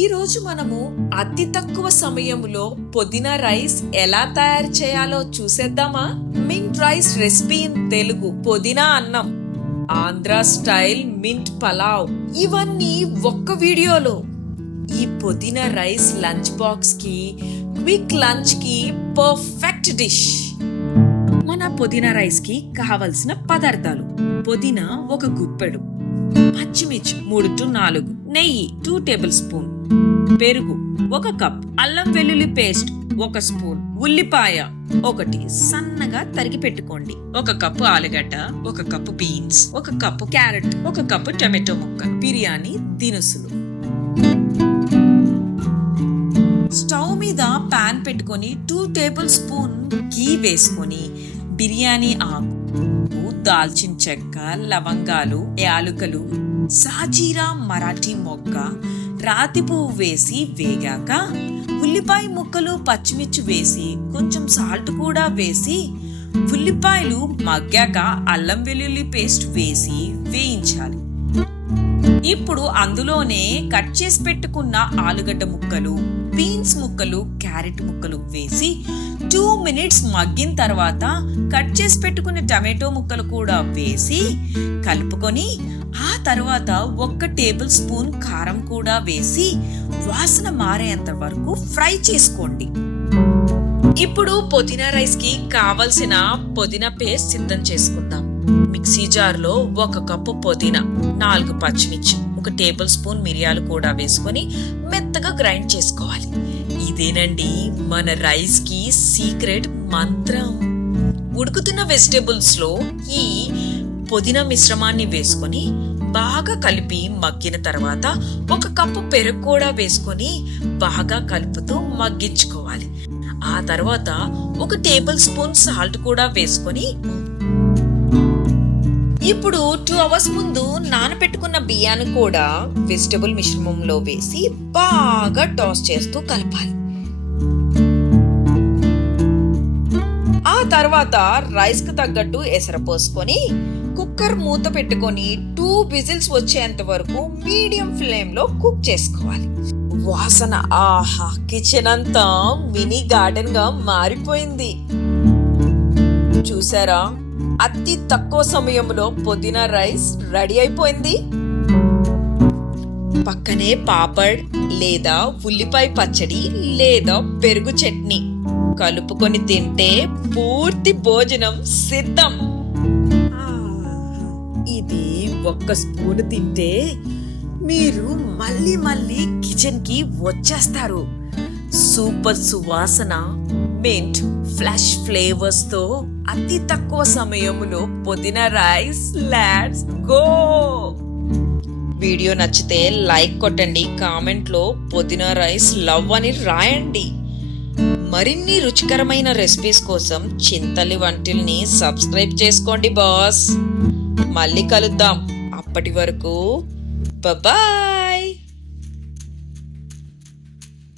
ఈరోజు మనము అతి తక్కువ సమయంలో పుదీనా రైస్ ఎలా తయారు చేయాలో చూసేద్దామా? Mint rice recipe in Telugu పుదీనా అన్నం ఆంధ్ర స్టైల్ మింట్ పలావ్ ఇవన్నీ ఒక్క వీడియోలో. ఈ పుదీనా రైస్ లంచ్ బాక్స్కి క్విక్ లంచ్కి పర్ఫెక్ట్ డిష్. మన పుదీనా రైస్కి కావలసిన పదార్థాలు. పుదీనా ఒక గుప్పెడు. పచ్చిమిర్చి మూడు టు నాలుగు నెయ్యి టూ టేబుల్ స్పూన్ పెరుగు ఒక కప్ అల్లం వెల్లుల్లి పేస్ట్ ఒక స్పూన్ ఉల్లిపాయ ఒకటి సన్నగా తరిగి పెట్టుకోండి. ఒక కప్పు ఆలుగడ్డ ఒక కప్పు బీన్స్ ఒక కప్పు క్యారెట్ ఒక కప్పు టమాటో ముక్క. బిర్యానీ దినుసులు. స్టవ్ మీద పాన్ పెట్టుకొని టూ టేబుల్ స్పూన్ ఘీ వేసుకొని బిర్యానీ ఆకు. దాల్చిన చెక్క లవంగాలు యాలుకలు సాజీరా మరాఠీ మొక్క రాతి పువ్వు వేసి వేగాక ఉల్లిపాయ ముక్కలు పచ్చిమిర్చి వేసి కొంచెం సాల్ట్ కూడా వేసి ఉల్లిపాయలు మగ్గాక అల్లం వెల్లుల్లి పేస్ట్ వేసి వేయించాలి. ఇప్పుడు అందులోనే కట్ చేసి పెట్టుకున్న ఆలుగడ్డ ముక్కలు బీన్స్ ముక్కలు క్యారెట్ ముక్కలు వేసి టూ మినిట్స్ మగ్గిన తర్వాత కట్ చేసి పెట్టుకున్న టమాటో ముక్కలు కూడా వేసి కలుపుకొని ఆ తర్వాత ఒక్క టేబుల్ స్పూన్ కారం కూడా వేసి వాసన మారేంత వరకు ఫ్రై చేసుకోండి. ఇప్పుడు పుదీనా రైస్కి కావలసిన పుదీనా పేస్ట్ సిద్ధం చేసుకుందాం. మిక్సీ జార్లో ఒక కప్పు పుదీనా నాలుగు పచ్చిమిర్చి ఒక టేబుల్ స్పూన్ మిరియాలు కూడా వేసుకొని మెత్తగా గ్రైండ్ చేసుకోవాలి. ఇదేనండి మన రైస్కి సీక్రెట్ మంత్రం. ఉడుకుతున్న వెజిటేబుల్స్లో ఈ పుదీనా మిశ్రమాన్ని వేసుకొని బాగా కలిపి మగ్గిన తర్వాత ఒక కప్పు పెరుగు కూడా వేసుకొని బాగా కలుపుతూ మగ్గించుకోవాలి. ఆ తర్వాత ఒక టేబుల్ స్పూన్ సాల్ట్ కూడా వేసుకొని ఇప్పుడు టూ అవర్స్ ముందు నానబెట్టుకున్న బియ్యాన్ని కూడా వెజిటబుల్ మిశ్రమంలో వేసి బాగా టాస్ చేస్తూ కలపాలి. ఆ తర్వాత రైస్కు తగ్గట్టు ఎసర పోసుకొని కుక్కర్ మూత పెట్టుకొని టూ విజిల్స్ వచ్చేంత వరకు మీడియం ఫ్లేమ్లో కుక్ చేసుకోవాలి. వాసన ఆహా కిచెన్ అంతా మినీ గార్డెన్గా మారిపోయింది. చూసారా? అతి తక్కువ సమయంలో పుదీనా రైస్ రెడీ అయిపోయింది. పక్కనే పాపడ్ లేదా ఉల్లిపాయ పచ్చడి లేదా పెరుగు చట్నీ. కలుపుకొని తింటే పూర్తి భోజనం సిద్ధం. ఇది ఒక్క స్పూన్ తింటే మీరు మళ్ళీ మళ్ళీ కిచెన్కి వచ్చేస్తారు. సూపర్ సువాసన మింట్ ఫ్లాష్ ఫ్లేవర్స్తో అతి తక్కువ సమయంలో పుదీనా రైస్ లాడ్స్ గో! వీడియో నచ్చితే లైక్ కొట్టండి కామెంట్లో పుదీనా రైస్ లవ్ అని రాయండి. మరిన్ని రుచికరమైన రెసిపీస్ కోసం చింతలి వంటిల్ని సబ్స్క్రైబ్ చేసుకోండి బాస్. మళ్ళీ కలుద్దాం. అప్పటి వరకు బాయ్